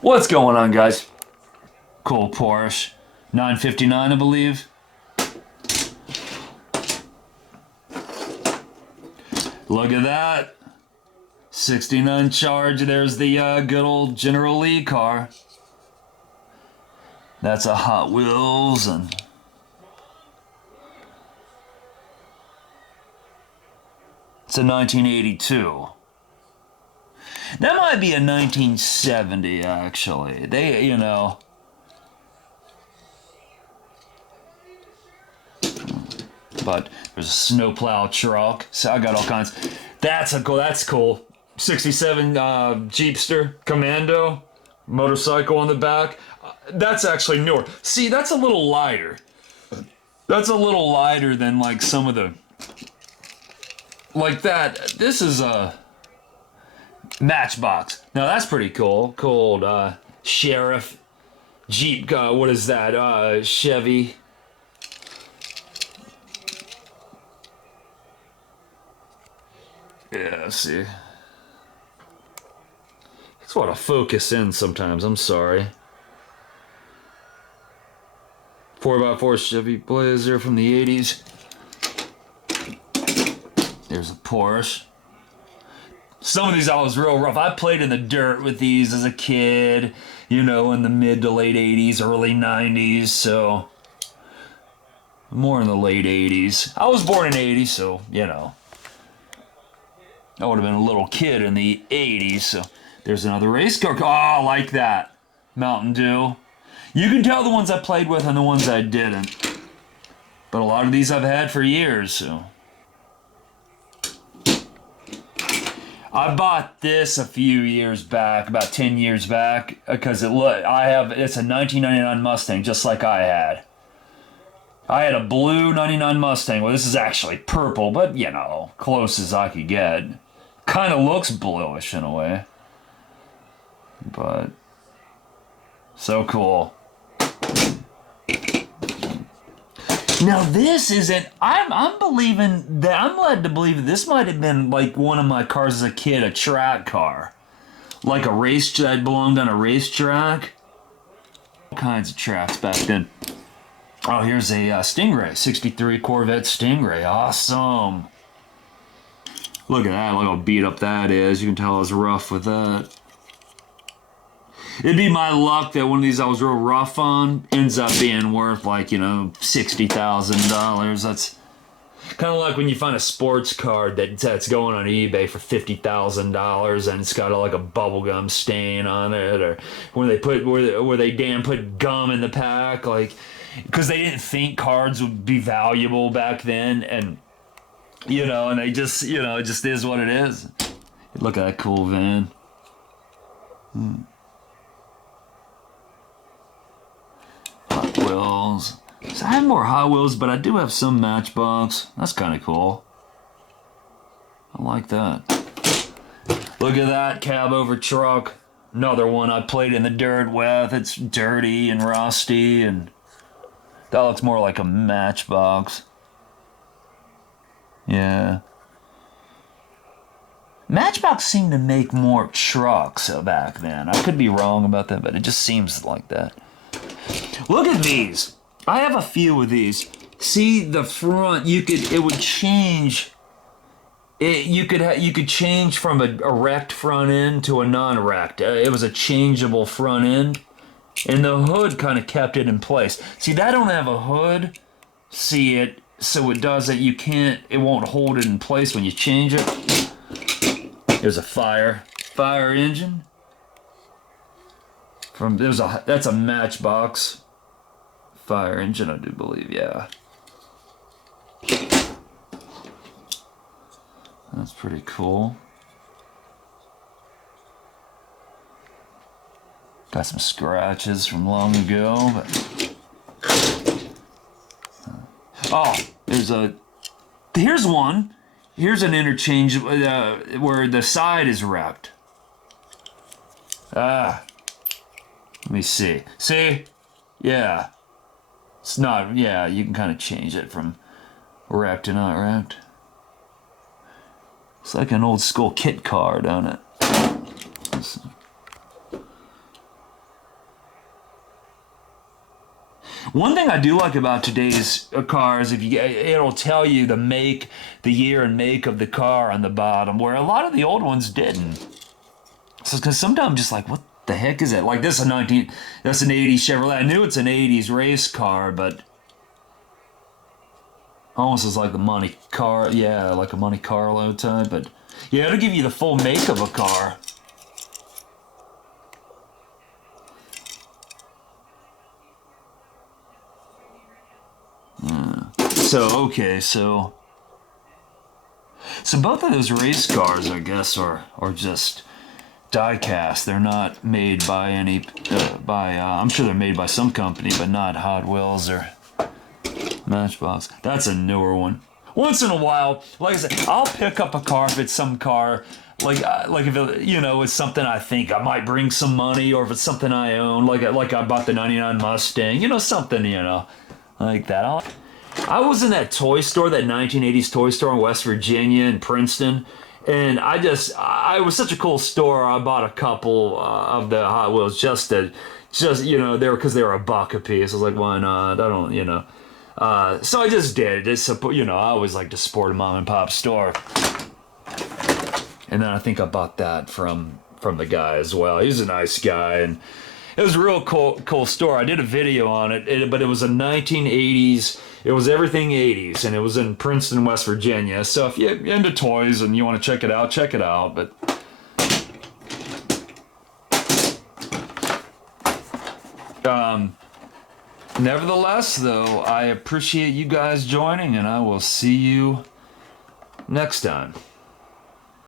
What's going on, guys? Cool Porsche 959, I believe. Look at that. 69 Charge. There's the good old General Lee car. That's a Hot Wheels, and it's a 1982. That might be a 1970, actually. They, you know. But there's a snowplow truck. So I got all kinds. That's cool. 67 Jeepster Commando motorcycle on the back. That's actually newer. See, that's a little lighter. That's a little lighter than like some of the like that. This is a Matchbox. Now that's pretty cool. Cool Sheriff Jeep. What is that? Chevy. Yeah, see. It's what I focus in sometimes. I'm sorry. 4x4 Chevy Blazer from the 80s. There's a Porsche. Some of these I was real rough. I played in the dirt with these as a kid, you know, in the mid to late 80s, early 90s, so more in the late 80s. I was born in 80, so, you know. I would have been a little kid in the 80s, so there's another race car. Oh, I like that. Mountain Dew. You can tell the ones I played with and the ones I didn't. But a lot of these I've had for years, so. I bought this a few years back, about 10 years back, because it's a 1999 Mustang, just like I had. I had a blue 99 Mustang. Well, this is actually purple, but, you know, close as I could get. Kind of looks bluish in a way. But so cool. Now this isn't. I'm believing that I'm led to believe that this might have been like one of my cars as a kid, a track car, like a race that belonged on a racetrack. All kinds of tracks back then. Oh, here's a Stingray, '63 Corvette Stingray. Awesome. Look at that. Look how beat up that is. You can tell I was rough with that. It'd be my luck that one of these I was real rough on ends up being worth like, you know, $60,000. That's kind of like when you find a sports card that's going on eBay for $50,000 and it's got like a bubblegum stain on it, or when they put where they damn put gum in the pack, like because they didn't think cards would be valuable back then, and you know, and they just, you know, it just is what it is. Look at that cool van. Hot Wheels. So I have more Hot Wheels, but I do have some Matchbox. That's kind of cool. I like that. Look at that cab over truck. Another one I played in the dirt with. It's dirty and rusty, and that looks more like a Matchbox. Yeah. Matchbox seemed to make more trucks back then. I could be wrong about that, but it just seems like that. Look at these. I have a few of these. See the front, it would change. You could change from a erect front end to a non-erect. It was a changeable front end, and the hood kind of kept it in place. See, that don't have a hood. See it, so it does it. It won't hold it in place when you change it. There's a fire engine. That's a Matchbox fire engine, I do believe, yeah. That's pretty cool. Got some scratches from long ago, but here's one. Here's an interchange where the side is wrapped. Let me see. See? Yeah. It's not, yeah, you can kind of change it from wrapped to not wrapped. It's like an old school kit car, don't it? One thing I do like about today's cars, if you it'll tell you the make, the year and make of the car on the bottom, where a lot of the old ones didn't. So because sometimes I'm just like, what the heck is it? Like this is that's an 80s Chevrolet. I knew it's an 80s race car, but almost is like a Monte Car, yeah, like a Monte Carlo type. But yeah, it'll give you the full make of a car. So okay, so both of those race cars, I guess, are just die cast. They're not made by any I'm sure they're made by some company, but not Hot Wheels or Matchbox. That's a newer one. Once in a while, like I said, I'll pick up a car if it's some car like if it, it's something I think I might bring some money, or if it's something I own, like I bought the '99 Mustang, something like that. I was in that toy store, that 1980s toy store in West Virginia in Princeton, and it was such a cool store. I bought a couple of the Hot Wheels just they were because they were a buck a piece. I was like, why not? I don't, so I just did. I always like to support a mom and pop store, and then I think I bought that from the guy as well. He's a nice guy, and it was a real cool store. I did a video on it, but it was a 1980s. It was everything 80s, and it was in Princeton, West Virginia. So if you're into toys and you want to check it out, check it out. But nevertheless, though, I appreciate you guys joining, and I will see you next time.